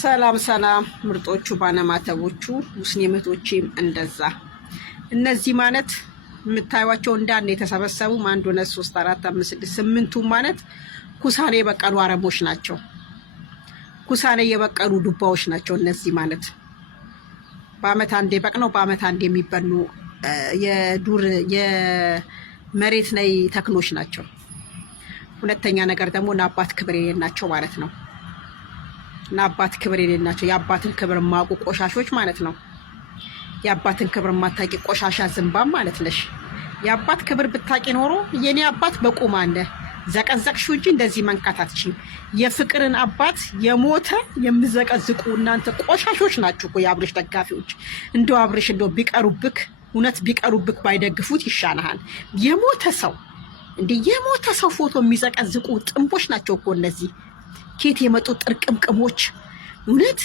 ሰላም ሰላም ምርጦቹ ባነማተቦቹ ሙስሊሞችም እንደዛ እነዚህ ማለት የምታዩዋቸው እንዳንዴ የተሰበሰቡ 1 2 3 4 5 6 8ቱ ማለት ኩሳኔ የበቀሉ አረቦች ናቸው። ኩሳኔ የበቀሉ ዱባዎች ናቸው። እነዚህ ማለት በአመት አንዴ በቅነው በአመት አንዴ የሚበሉ የዱር የመሬት ላይ ተክሎች ናቸው። ሁለተኛ ነገር ደግሞ ለአባት ክብር የሌላቸው ማለት ነው። ለአባት ክብር የሌላቸው የአባትን ክብር ማቁ ቆሻሾች ማለት ነው። የአባትን ክብር ማታቂ ቆሻሻ ዝንባም ማለት ነሽ። የአባት ክብር ብታቂ ኖሮ የኔ አባት በቁም አለ ዘቀዘቅሽው እንጂ እንደዚህ መንካት አትችይም። የፍቅርን አባት የሞተ የምዘቀዝቁ እናንተ ቆሻሾች ናችሁ እኮ የአብርሽ ደጋፊዎች። እንደው አብርሽ እንደው ቢቀሩብክ እውነት ቢቀሩብክ ባይደግፉት ይሻናል። የሞተ ሰው እንደ የሞተ ሰው ፎቶ የሚዘቀዝቁ ጥንቦች ናቸው እኮ እነዚህ። ኬት የመጡ ጥርቅምቅሞች እውነት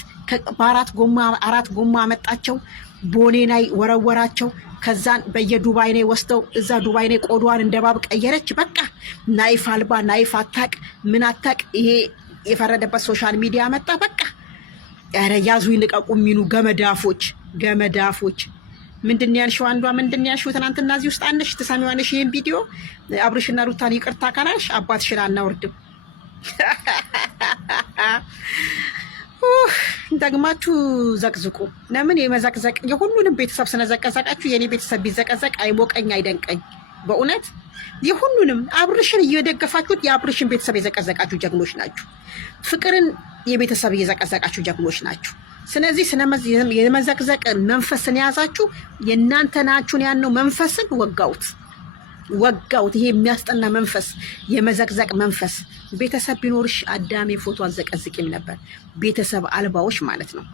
አራት ጎማ አመጣቸው። ቦኔ ላይ ወረወራቸው። ከዛን በየዱባይ ላይ ወስደው እዛ ዱባይ ላይ ቆዳዋን እንደባብ ቀየረች። በቃ ናይፍ አልባ ናይፍ አታቅ ምን አታቅ። ይሄ የፈረደበት ሶሻል ሚዲያ መጣ። በቃ ኧረ ያዙ ይልቀቁ የሚሉ ገመዳፎች ምንድን ያልሽው? አንዷ ምንድን ያልሽው? ትናንትና እዚህ ውስጥ አንደሽ ተሰሚዋነሽ ይሄን ቪዲዮ አብርሽና ሩታን ይቅርታ ካላሽ አባትሽን አናወርድም። ደግማችሁ ዘቅዝቁ። ለምን የመዘቅዘቅ የሁሉንም ቤተሰብ ስለዘቀዘቃችሁ የኔ ቤተሰብ ቢዘቀዘቅ አይሞቀኝ አይደንቀኝ። በእውነት የሁሉንም አብርሽን እየደገፋችሁት የአብርሽን ቤተሰብ የዘቀዘቃችሁ ጀግኖች ናችሁ። ፍቅርን የቤተሰብ እየዘቀዘቃችሁ ጀግኖች ናችሁ። ስለዚህ የመዘቅዘቅ መንፈስን የያዛችሁ የእናንተ ናችሁን። ያነው መንፈስን ወጋውት። ይሄ የሚያስጠላ መንፈስ የመዘቅዘቅ መንፈስ። ቤተሰብ ቢኖርሽ አዳሜ ፎቶ አዘቀዝቂም ነበር። ቤተሰብ አልባዎች ማለት ነው፣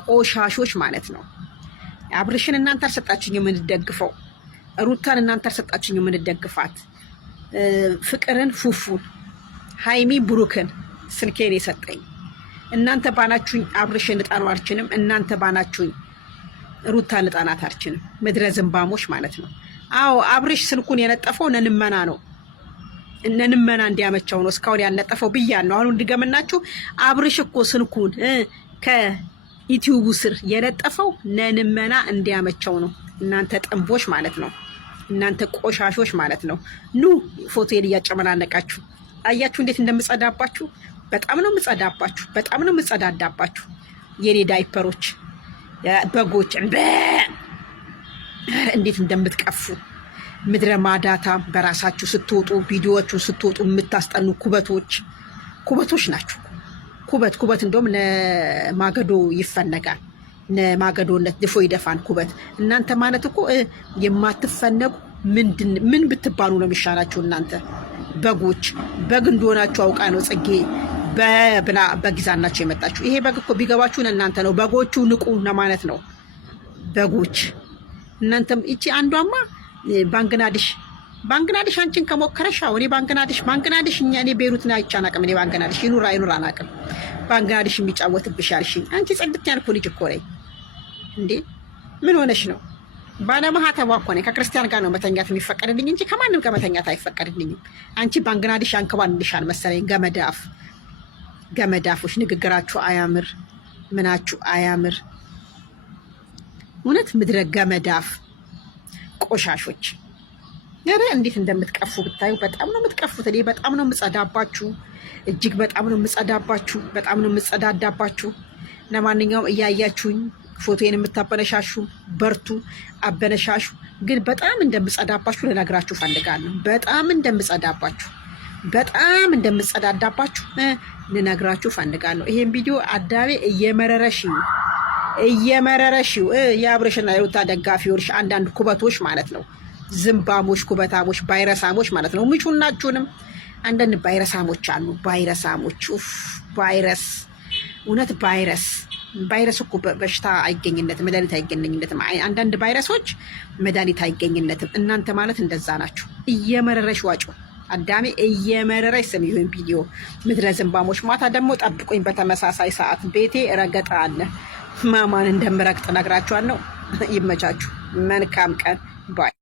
ቆሻሾች ማለት ነው። አብርሽን እናንተ አልሰጣችሁኝ የምንደግፈው፣ ሩታን እናንተ አልሰጣችሁኝ የምንደግፋት፣ ፍቅርን ፉፉን፣ ሃይሚ ብሩክን ስልኬን የሰጠኝ እናንተ ባናችሁኝ። አብርሽን ልጣኑ አልችልም። እናንተ ባናችሁኝ ሩታን ልጣናት አልችልም። ምድረ ዝንባሞች ማለት ነው። አዎ አብርሽ ስልኩን የነጠፈው ነንመና ነው። ነንመና እንዲያመቸው ነው እስካሁን ያልነጠፈው ብያለሁ። አሁን እንድገምናችሁ አብርሽ እኮ ስልኩን ከዩቲዩብ ስር የነጠፈው ነንመና እንዲያመቸው ነው። እናንተ ጥንቦች ማለት ነው። እናንተ ቆሻሾች ማለት ነው። ኑ ፎቶዬን እያጨመላለቃችሁ አያችሁ እንዴት እንደምጸዳባችሁ። በጣም ነው የምጸዳባችሁ። በጣም ነው የምጸዳዳባችሁ። የኔ ዳይፐሮች በጎች እንዴት እንደምትቀፉ ምድረ ማዳታ። በራሳችሁ ስትወጡ ቪዲዮዎቹን ስትወጡ የምታስጠኑ ኩበቶች ናችሁ። ኩበት እንደውም ለማገዶ ይፈነጋል። ለማገዶነት ድፎ ይደፋን ኩበት። እናንተ ማለት እኮ የማትፈነጉ ምን ብትባሉ ነው የሚሻላችሁ? እናንተ በጎች በግ እንደሆናችሁ አውቃ ነው ጽጌ በብላ በጊዛናችሁ የመጣችሁ። ይሄ በግ እኮ ቢገባችሁን እናንተ ነው በጎቹ ንቁ ለማለት ነው። በጎች እናንተም እቺ አንዷማ ባንግላዴሽ አንቺን ከሞከረሽ እኔ ባንግላዴሽ እኔ ቤሩት ነው አይቻናቅም። እኔ ባንግላዴሽ ይኑር አናቅም። ባንግላዴሽ የሚጫወትብሽ ያልሽኝ አንቺ ጽድት ያልኩ ልጅ እኮ ነኝ እንዴ! ምን ሆነሽ ነው? ባለማህተቧ እኮ ነኝ። ከክርስቲያን ጋር ነው መተኛት የሚፈቀድልኝ እንጂ ከማንም ጋር መተኛት አይፈቀድልኝም። አንቺ ባንግላዴሽ አንከባልልሻል መሰለኝ። ገመዳፎች ንግግራችሁ አያምር፣ ምናችሁ አያምር። እውነት ምድረ ገመዳፍ ቆሻሾች። ኧረ እንዴት እንደምትቀፉ ብታዩ። በጣም ነው የምትቀፉት። እኔ በጣም ነው የምጸዳባችሁ፣ እጅግ በጣም ነው የምጸዳባችሁ፣ በጣም ነው የምጸዳዳባችሁ። ለማንኛውም እያያችሁኝ ፎቶዬን የምታበነሻሹ በርቱ፣ አበነሻሹ። ግን በጣም እንደምጸዳባችሁ ልነግራችሁ ፈልጋለሁ። በጣም እንደምጸዳዳባችሁ ልነግራችሁ ፈልጋለሁ። ይሄን ቪዲዮ አዳቤ እየመረረሽው የአብርሽና የሩታ ደጋፊዎች አንዳንድ ኩበቶች ማለት ነው። ዝምባሞች፣ ኩበታሞች፣ ባይረሳሞች ማለት ነው። ምቹናችሁንም አንዳንድ ባይረሳሞች አሉ። እውነት ቫይረስ እኮ በሽታ አይገኝነትም፣ መድኃኒት አይገኝነትም። አንዳንድ ቫይረሶች መድኃኒት አይገኝነትም። እናንተ ማለት እንደዛ ናችሁ። እየመረረሽ ዋጩ አዳሜ እየመረረሽ ስም ይሁን ቪዲዮ ምድረ ዝምባሞች። ማታ ደግሞ ጠብቁኝ በተመሳሳይ ሰዓት። ቤቴ ረገጣ አለ። ማማን እንደምረግጥ ነግራችኋለሁ። ይመቻችሁ። መልካም ቀን ባይ